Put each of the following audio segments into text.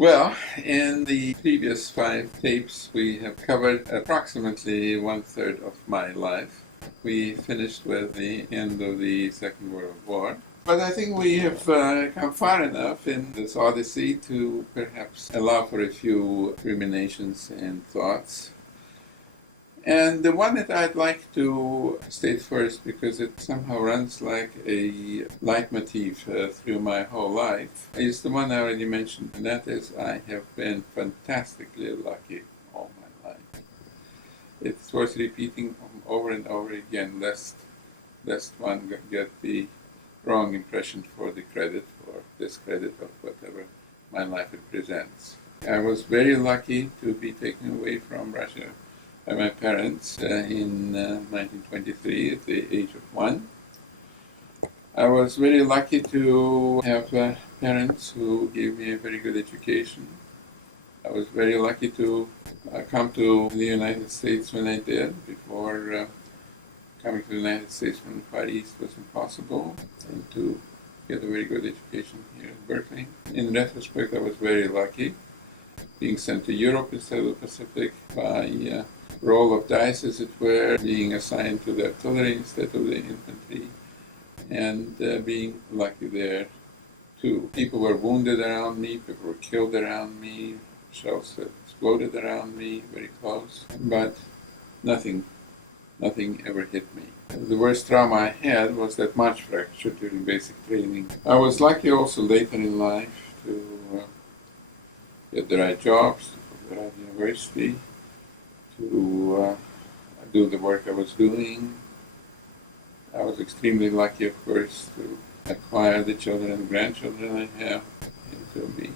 Well, in the previous 5 tapes, we have covered approximately one-third of my life. We finished with the end of the Second World War. But I think we have come far enough in this odyssey to perhaps allow for a few ruminations and thoughts. And the one that I'd like to state first, because it somehow runs like a leitmotif through my whole life, is the one I already mentioned, and that is I have been fantastically lucky all my life. It's worth repeating over and over again, lest one get the wrong impression for the credit or discredit of whatever my life represents. I was very lucky to be taken away from Russia by my parents in 1923 at the age of 1. I was very lucky to have parents who gave me a very good education. I was very lucky to come to the United States when I did. Before coming to the United States from the Far East was impossible, and to get a very good education here in Berkeley. In retrospect, I was very lucky, being sent to Europe instead of the Pacific by roll of dice, as it were, being assigned to the artillery instead of the infantry, and being lucky there too. People were wounded around me, people were killed around me, shells exploded around me, very close, but nothing ever hit me. The worst trauma I had was that March fracture during basic training. I was lucky also later in life to get the right jobs, to go to the right university, to do the work I was doing. I was extremely lucky, of course, to acquire the children and grandchildren I have, and to be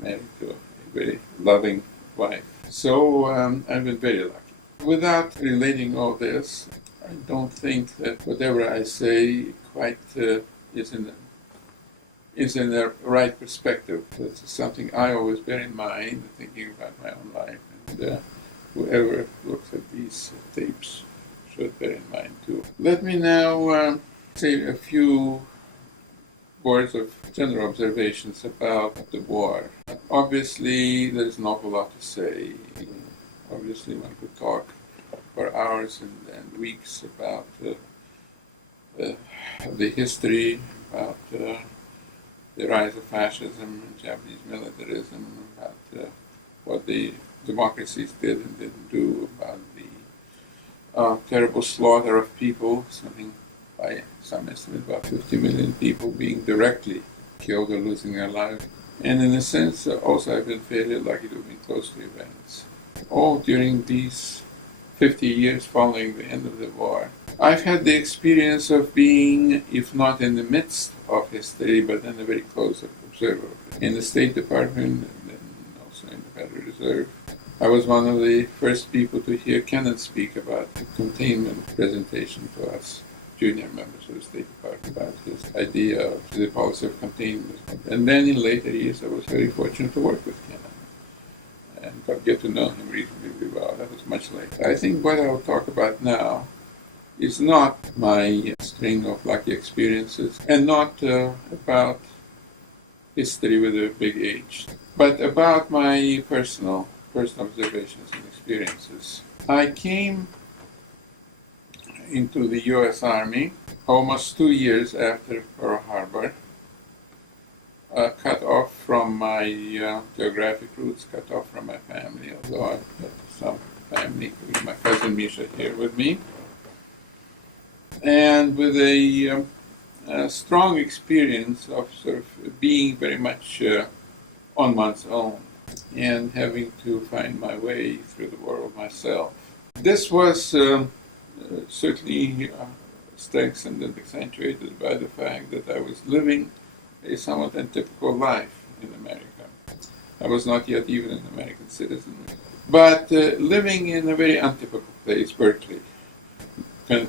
married to a very loving wife. So I've been very lucky. Without relating all this, I don't think that whatever I say quite is in the right perspective. This is something I always bear in mind, thinking about my own life, and whoever looks at these tapes should bear in mind too. Let me now say a few words of general observations about the war. Obviously, there's an awful lot to say. Obviously, one could talk for hours and weeks about the history, about the rise of fascism and Japanese militarism, about what the democracies did and didn't do, about the terrible slaughter of people, something by some estimate about 50 million people being directly killed or losing their lives. And in a sense, also I've been fairly lucky to have been close to events. All during these 50 years following the end of the war, I've had the experience of being, if not in the midst of history, but in a very close observer. In the State Department and then also in the Federal Reserve, I was one of the first people to hear Kennan speak about the containment presentation to us, junior members of the State Department, about his idea of the policy of containment. And then in later years, I was very fortunate to work with Kennan and get to know him reasonably well. That was much later. I think what I'll talk about now is not my string of lucky experiences and not about history with a big H, but about my personal observations and experiences. I came into the U.S. Army almost 2 years after Pearl Harbor, cut off from my geographic roots, cut off from my family, although I've got some family, my cousin Misha here with me, and with a strong experience of sort of being very much on one's own and having to find my way through the world myself. This was certainly strengthened and accentuated by the fact that I was living a somewhat untypical life in America. I was not yet even an American citizen, but living in a very untypical place, Berkeley,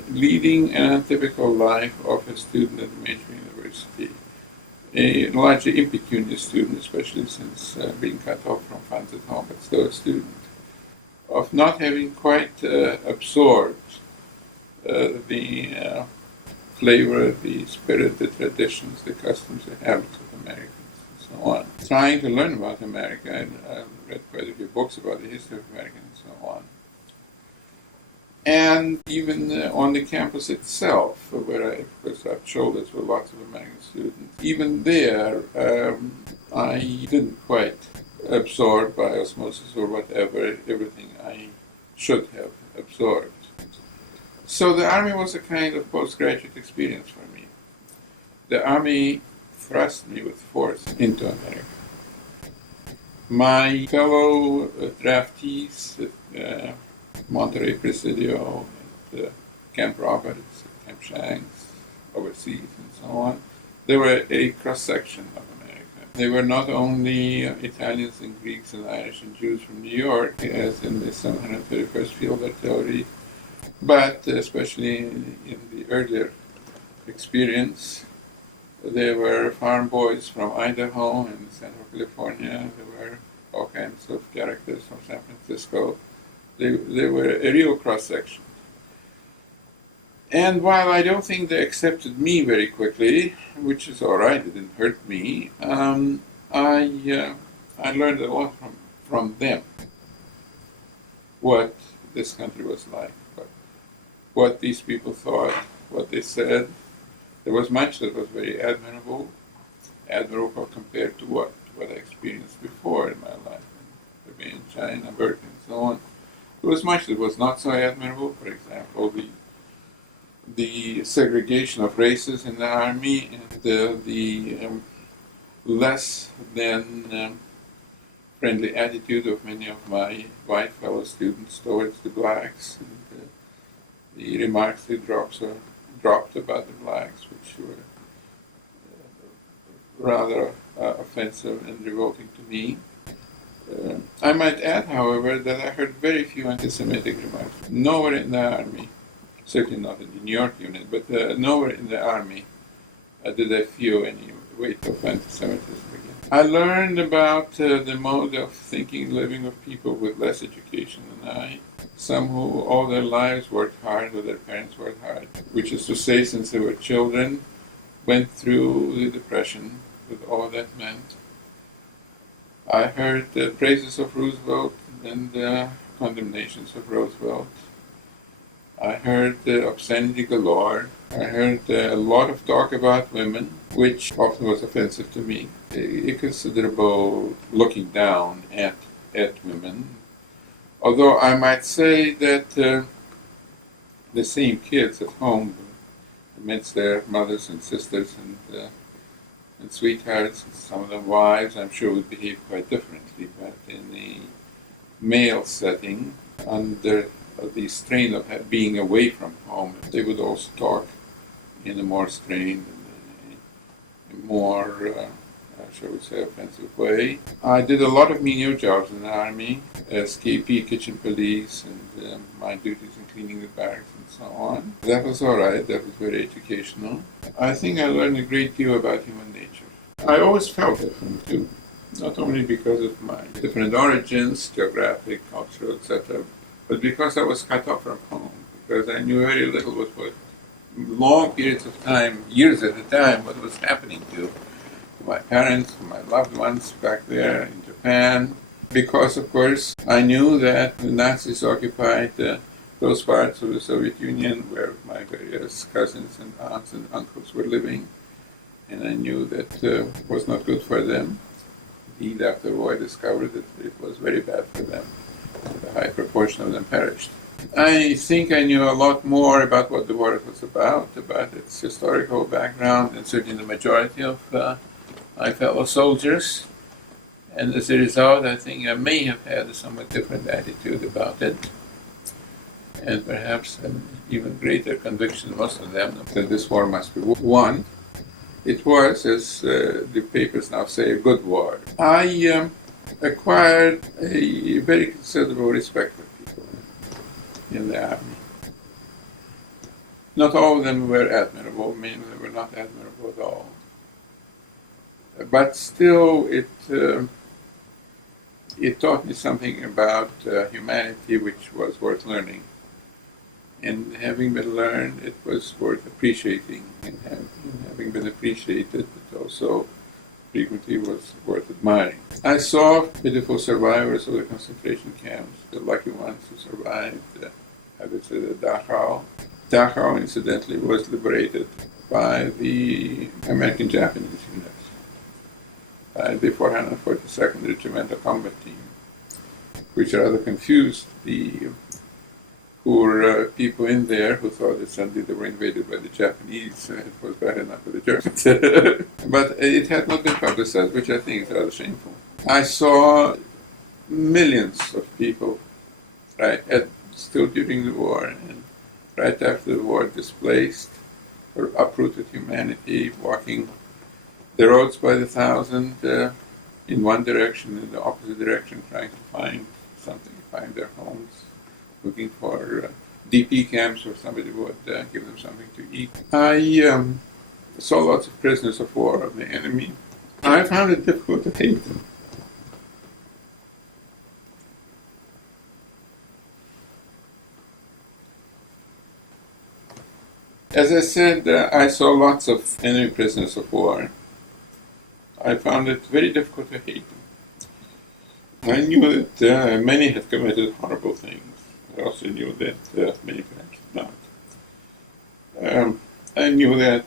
leading an untypical life of a student at a major university, a largely impecunious student, especially since being cut off from funds at home, but still a student, of not having quite absorbed the flavor, the spirit, the traditions, the customs, the habits of Americans, and so so on. Trying to learn about America, I read quite a few books about the history of America and so on. And even on the campus itself, where I, of course, I've shoulders with lots of American students, even there, I didn't quite absorb by osmosis or whatever everything I should have absorbed. So the Army was a kind of postgraduate experience for me. The Army thrust me with force into America. My fellow draftees at Monterey Presidio, at Camp Roberts, Camp Shanks, overseas, and so on, they were a cross-section of America. They were not only Italians and Greeks and Irish and Jews from New York, as in the 731st Field Artillery, but especially in the earlier experience, there were farm boys from Idaho and Central California. There were all kinds of characters from San Francisco. They were a real cross-section. And while I don't think they accepted me very quickly, which is all right, it didn't hurt me, I learned a lot from them, what this country was like, what these people thought, what they said. There was much that was very admirable compared to what I experienced before in my life, being in China, Berkeley, and so on. There was much that was not so admirable. For example, the segregation of races in the Army and the less than friendly attitude of many of my white fellow students towards the blacks, and the remarks they dropped about the blacks, which were rather offensive and revolting to me. I might add, however, that I heard very few anti-Semitic remarks. Nowhere in the Army, certainly not in the New York unit, but nowhere in the Army did I feel any weight of anti-Semitism again. I learned about the mode of thinking and living of people with less education than I. Some who all their lives worked hard, or their parents worked hard, which is to say, since they were children, went through the Depression with all that meant. I heard the praises of Roosevelt and the condemnations of Roosevelt. I heard obscenity galore. I heard a lot of talk about women, which often was offensive to me. A considerable looking down at women. Although I might say that the same kids at home, amidst their mothers and sisters and sweethearts, and some of them wives, I'm sure would behave quite differently. But in the male setting, under the strain of being away from home, they would also talk in a more strained and a more, shall we say, offensive way. I did a lot of menial jobs in the Army, as KP, kitchen police, and my duties in cleaning the barracks and so on. That was all right. That was very educational. I think I learned a great deal about human nature. I always felt different too, not only because of my different origins, geographic, cultural, etc., but because I was cut off from home, because I knew very little what long periods of time, years at a time, what was happening to my parents, to my loved ones back there in Japan, because, of course, I knew that the Nazis occupied those parts of the Soviet Union where my various cousins and aunts and uncles were living, and I knew that it was not good for them. Indeed, after the war, I discovered that it was very bad for them. A high proportion of them perished. I think I knew a lot more about what the war was about its historical background, and certainly the majority of my fellow soldiers. And as a result, I think I may have had a somewhat different attitude about it, and perhaps an even greater conviction, most of them, that this war must be won. It was, as the papers now say, a good war. I acquired a very considerable respect for people in the Army. Not all of them were admirable, many of them were not admirable at all. But still, it taught me something about humanity which was worth learning. And having been learned, it was worth appreciating. And having been appreciated, it also frequently was worth admiring. I saw pitiful survivors of the concentration camps, the lucky ones who survived. I visited Dachau. Dachau, incidentally, was liberated by the American-Japanese units, by the 442nd Regimental Combat Team, which rather confused the poor people in there who thought that suddenly they were invaded by the Japanese. It was bad enough for the Germans. But it had not been publicized, which I think is rather shameful. I saw millions of people, right, still during the war and right after the war, displaced or uprooted humanity, walking the roads by the thousand in one direction, in the opposite direction, trying to find something, find their homes, looking for DP camps where somebody would give them something to eat. I saw lots of prisoners of war of the enemy. I found it difficult to hate them. As I said, I saw lots of enemy prisoners of war. I found it very difficult to hate them. I knew that many had committed horrible things. I also knew that many perhaps had not. I knew that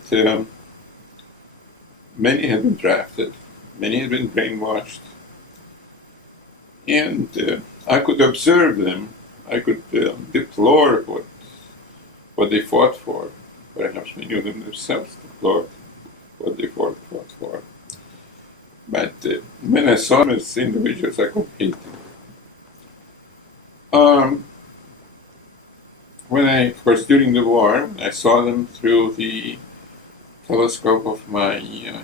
many had been drafted, many had been brainwashed, and I could observe them. I could deplore what they fought for. Perhaps many of them themselves deplored what they fought for. But when I saw them as individuals, I could hate them. Of course, during the war, I saw them through the telescope of my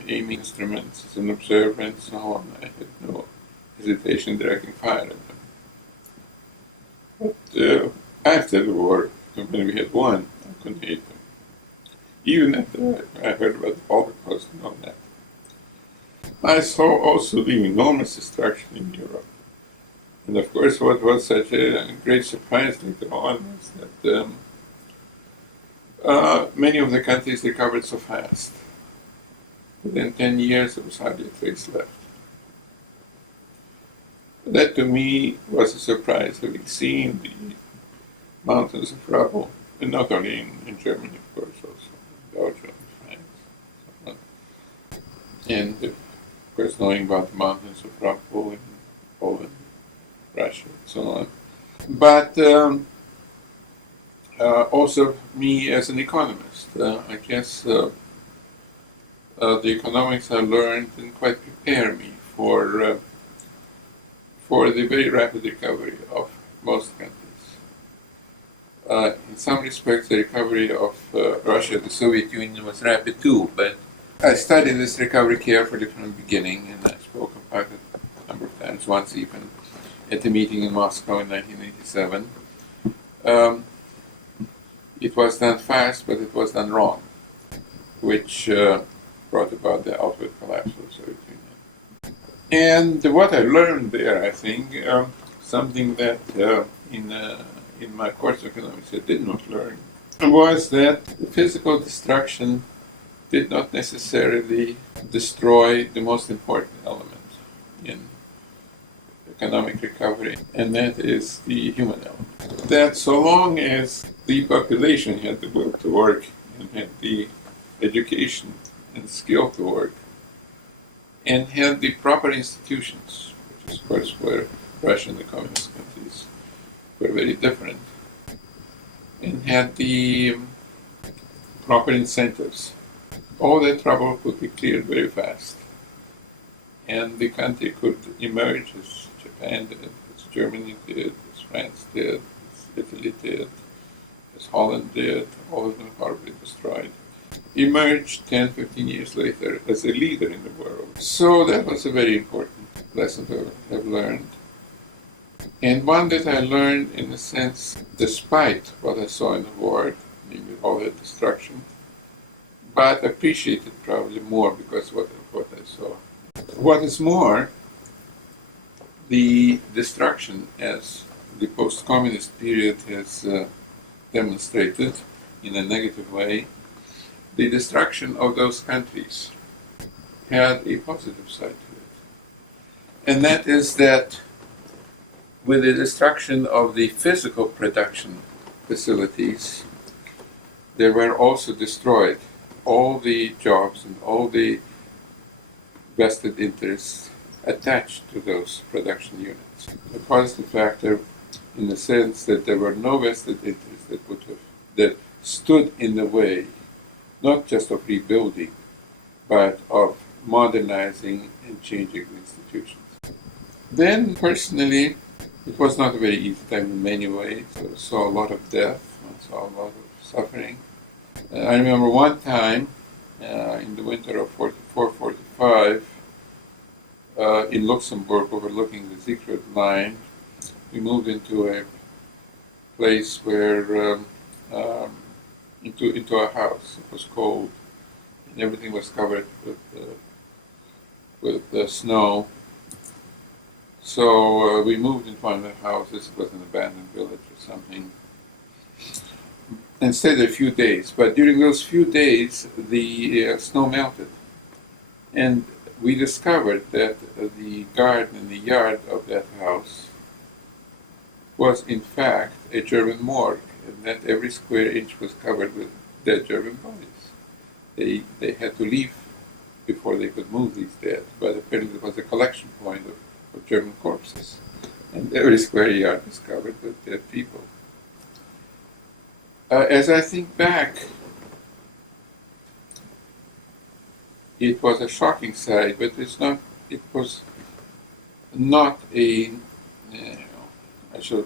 aiming instruments as an observer and so on. I had no hesitation directing fire at them. But after the war, when we had won, I couldn't hate them. Even after I heard about the Holocaust and all that. I saw also the enormous destruction in Europe. And of course, what was such a great surprise later on was that many of the countries recovered so fast. Within 10 years, there was hardly a trace left. That to me was a surprise, having seen the mountains of rubble, and not only in Germany, of course, also in Belgium, France, and of course knowing about the mountains of rubble in Poland, Russia, and so on. But also me as an economist, I guess the economics I learned didn't quite prepare me for the very rapid recovery of most countries. In some respects, the recovery of Russia, the Soviet Union, was rapid too, but I studied this recovery carefully from the beginning, and I spoke about it a number of times, once even at a meeting in Moscow in 1987. It was done fast, but it was done wrong, which brought about the ultimate collapse of the Soviet Union. And what I learned there, I think, something that in my course of economics I did not learn, was that physical destruction did not necessarily destroy the most important element in economic recovery, and that is the human element. That so long as the population had the will to work and had the education and skill to work, and had the proper institutions, which is of course where Russia and the communist countries were very different, and had the proper incentives, all that trouble could be cleared very fast. And the country could emerge as Japan did, as Germany did, as France did, as Italy did, as Holland did, all of them horribly destroyed, emerged 10, 15 years later as a leader in the world. So that was a very important lesson to have learned. And one that I learned in a sense, despite what I saw in the war, namely all that destruction, but appreciated probably more because of what I saw. What is more, the destruction, as the post-communist period has demonstrated in a negative way, the destruction of those countries had a positive side to it. And that is that with the destruction of the physical production facilities, there were also destroyed all the jobs and all the vested interests attached to those production units. A positive factor in the sense that there were no vested interests that stood in the way, not just of rebuilding, but of modernizing and changing institutions. Then, personally, it was not a very easy time in many ways. I saw a lot of death, I saw a lot of suffering. I remember one time, in the winter of 44-45, in Luxembourg, overlooking the Ziegfeld line, we moved into a place where, into a house. It was cold, and everything was covered with snow. So we moved into one of the houses. It was an abandoned village or something, and stayed there a few days. But during those few days, the snow melted, and we discovered that the garden in the yard of that house was in fact a German morgue, and that every square inch was covered with dead German bodies. They had to leave before they could move these dead, but apparently it was a collection point of German corpses, and every square yard was covered with dead people. As I think back, it was a shocking sight, but it was not a, how shall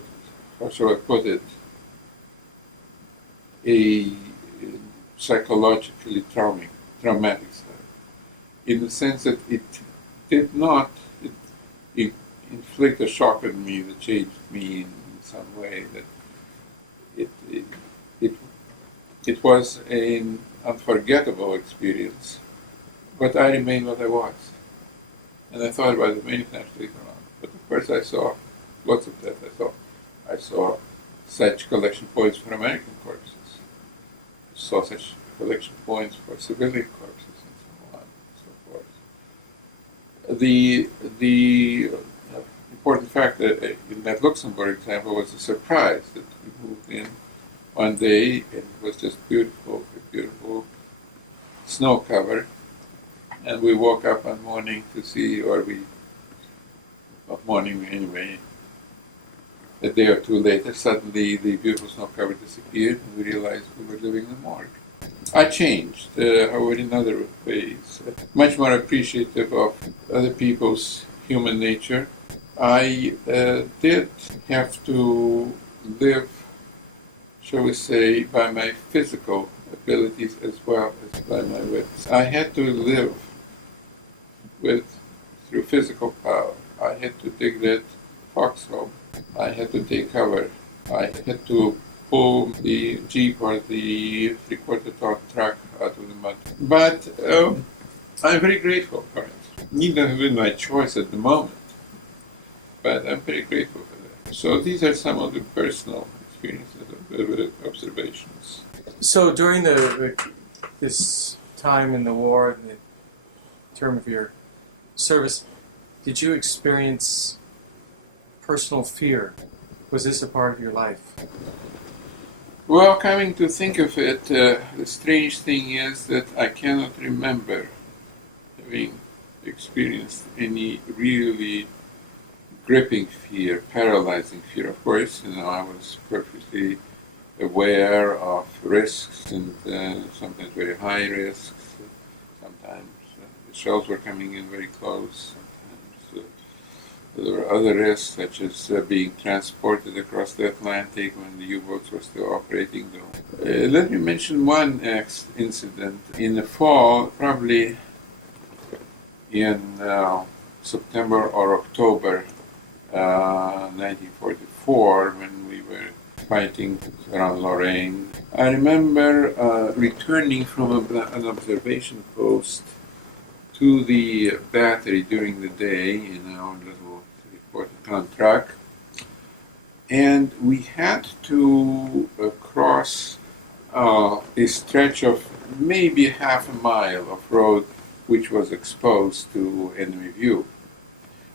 I put it, a psychologically traumatic sight, in the sense that it did not inflict a shock on me that changed me in some way. That it was an unforgettable experience, but I remained what I was. And I thought about it many times later on. But of course I saw lots of death. I saw such collection points for American corpses. I saw such collection points for civilian corpses and so on and so forth. The important fact that in that Luxembourg example was a surprise that we moved in one day and it was just beautiful, a beautiful snow cover. And we woke up one morning to see, not morning anyway, a day or two later, suddenly the beautiful snow cover disappeared and we realized we were living in the morgue. I changed, however, in other ways, much more appreciative of other people's human nature. I did have to live, shall we say, by my physical abilities as well as by my wits. I had to live through physical power. I had to dig that foxhole. I had to take cover. I had to pull the jeep or the three-quarter-ton truck out of the mud. But I'm very grateful for it. Neither have been my choice at the moment, but I'm very grateful for that. So these are some of the personal experiences, observations. So during this time in the war, the term of your service, did you experience personal fear? Was this a part of your life? Well, coming to think of it, the strange thing is that I cannot remember having experienced any really gripping fear, paralyzing fear. Of course, I was perfectly aware of risks and sometimes very high risks. Sometimes the shells were coming in very close. Sometimes there were other risks, such as being transported across the Atlantic when the U-boats were still operating. Let me mention one incident. In the fall, probably in September or October 1944, when we were fighting around Lorraine. I remember returning from an observation post to the battery during the day in our little three-quarter-ton truck, and we had to cross a stretch of maybe half a mile of road which was exposed to enemy view.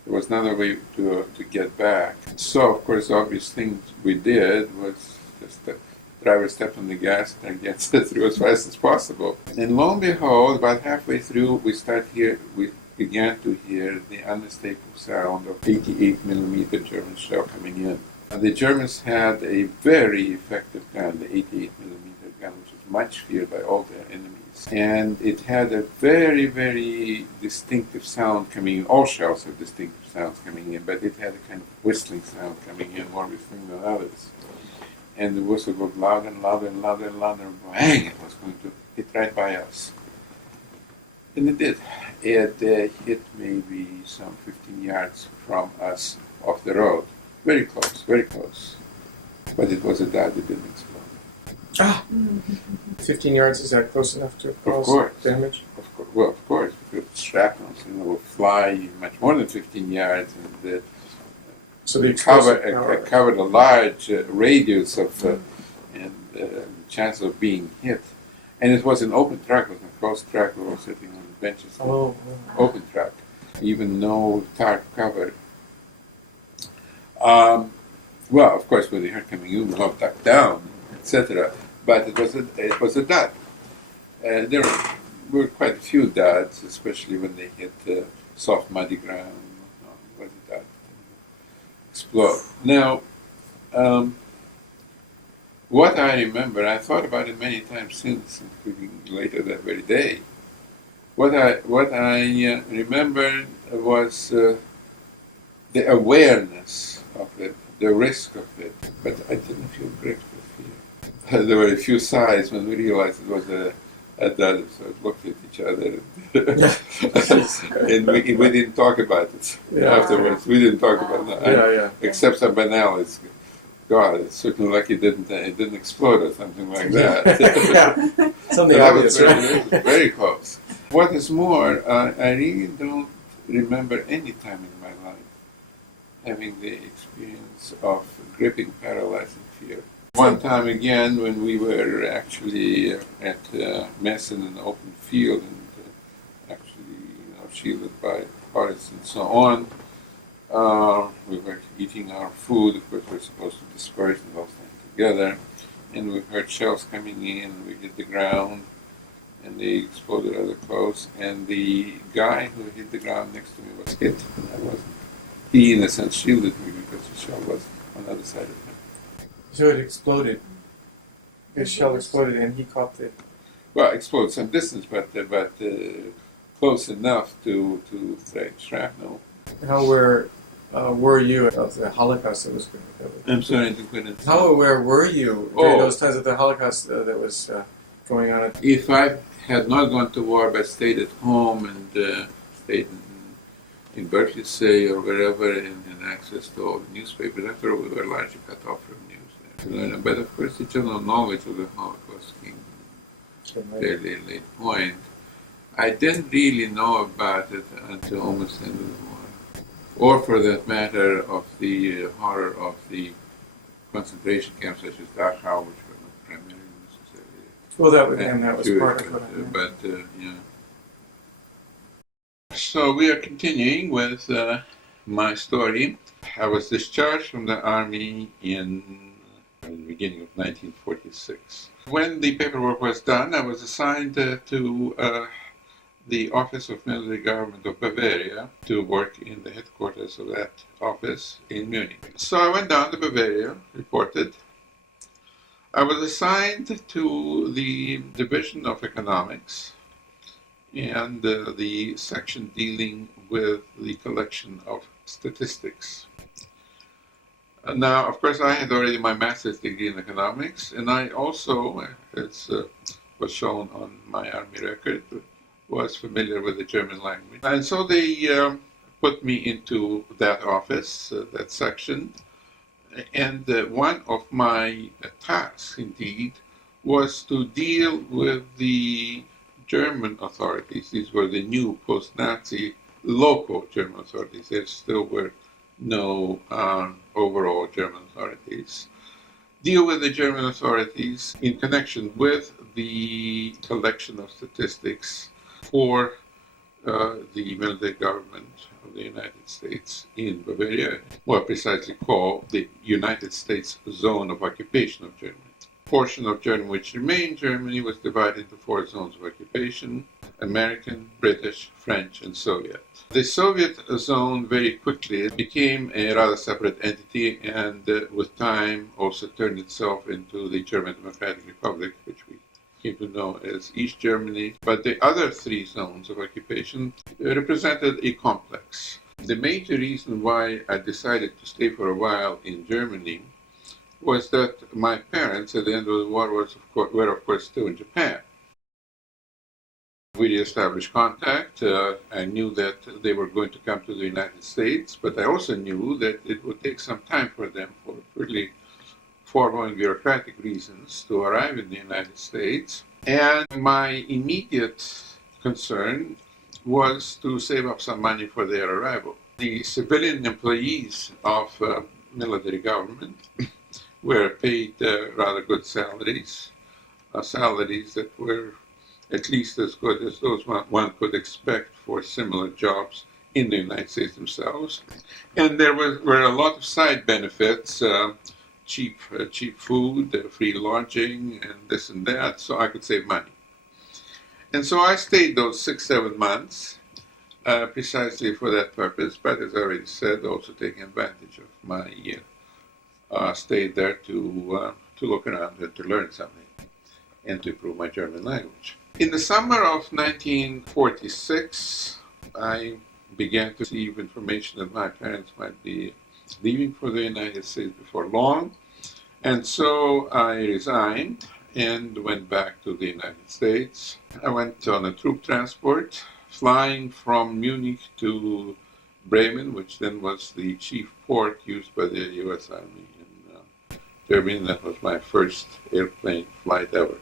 There was another way to get back. So, of course, the obvious thing we did was just the driver stepped on the gas and get through as fast as possible. And lo and behold, about halfway through, we began to hear the unmistakable sound of 88 millimeter German shell coming in. The Germans had a very effective gun, the 88 millimeter gun, which was much feared by all their enemies. And it had a very, very distinctive sound coming in. All shells have distinctive sounds coming in, but it had a kind of whistling sound coming in, more whistling than others. And the whistle got louder and louder and louder and louder. Bang! It was going to hit right by us. And it did. It hit maybe some 15 yards from us off the road. Very close, very close. But it was a dud, it didn't explode. Ah! 15 yards, is that close enough to cause damage? Of course. Well, of course, because shrapnel will fly much more than 15 yards, and so the covered a large radius of, and the chance of being hit. And it was an open truck, it was a closed truck, we were sitting on the benches. Open truck, even no tarp cover. Well, of course, when they heard coming in, we all ducked down, etc. But it was a dud. There were quite a few duds, especially when they hit soft, muddy ground. It was a dud. Explode. Now, what I remember, I thought about it many times since, including later that very day. What I remember was the awareness of it, the risk of it, but I didn't feel great with fear. There were a few sighs when we realized it was a dud, so we looked at each other, and we didn't talk about it afterwards. We didn't talk about it, except some banalities. God, it's certainly lucky it didn't explode or something like that. Something obvious, right? Very close. What is more, I really don't remember any time in my life having the experience of gripping, paralyzing fear. One time again, when we were actually at mess in an open field and actually, shielded by forests and so on, we were eating our food. Of course, we were supposed to disperse and all stand together, and we heard shells coming in. We hit the ground, and they exploded rather close. And the guy who hit the ground next to me was hit, and I wasn't. He, in a sense, shielded me because the shell was on the other side of him. So it exploded. The shell exploded, and he caught it. Well, exploded some distance, but close enough to thread shrapnel. How aware were you of the Holocaust that was going on? I'm sorry, I couldn't. How aware were you during those times of the Holocaust that was going on? If I had not gone to war but stayed at home and stayed in Berkeley, say, or wherever, and access to all the newspapers, after all, we were largely cut off from news there. But of course, the general knowledge of the Holocaust came at a fairly late point. I didn't really know about it until almost the end of the war. Or for that matter, of the horror of the concentration camps such as Dachau, which were not primarily necessarily. Well, that was part of it. But, yeah. So we are continuing with my story. I was discharged from the army in the beginning of 1946. When the paperwork was done, I was assigned to the Office of Military Government of Bavaria to work in the headquarters of that office in Munich. So I went down to Bavaria, reported. I was assigned to the Division of Economics and the section dealing with the collection of statistics. Now, of course, I had already my master's degree in economics, and I also, as was shown on my army record, was familiar with the German language. And so they put me into that office, that section, and one of my tasks, indeed, was to deal with the German authorities. These were the new post-Nazi local German authorities. There still were no overall German authorities. Deal with the German authorities in connection with the collection of statistics for the military government of the United States in Bavaria, more precisely called the United States Zone of Occupation of Germany. Portion of Germany which remained Germany was divided into 4 zones of occupation: American, British, French, and Soviet. The Soviet zone very quickly became a rather separate entity, and with time also turned itself into the German Democratic Republic, which we came to know as East Germany. But the other 3 zones of occupation represented a complex. The major reason why I decided to stay for a while in Germany was that my parents at the end of the war were of course still in Japan. We established contact. I knew that they were going to come to the United States, but I also knew that it would take some time for them, for really formal and bureaucratic reasons, to arrive in the United States. And my immediate concern was to save up some money for their arrival. The civilian employees of military government were paid rather good salaries, salaries that were at least as good as those one could expect for similar jobs in the United States themselves. And there were a lot of side benefits, cheap food, free lodging, and this and that, so I could save money. And so I stayed those 6-7 months precisely for that purpose, but as I already said, also taking advantage of my stay there to look around and to learn something and to improve my German language. In the summer of 1946, I began to receive information that my parents might be leaving for the United States before long, and so I resigned and went back to the United States. I went on a troop transport, flying from Munich to Bremen, which then was the chief port used by the U.S. Army in Germany. That was my first airplane flight ever.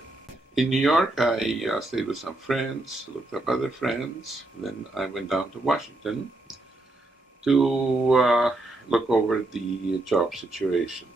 In New York, I stayed with some friends, looked up other friends. Then I went down to Washington to look over the job situation.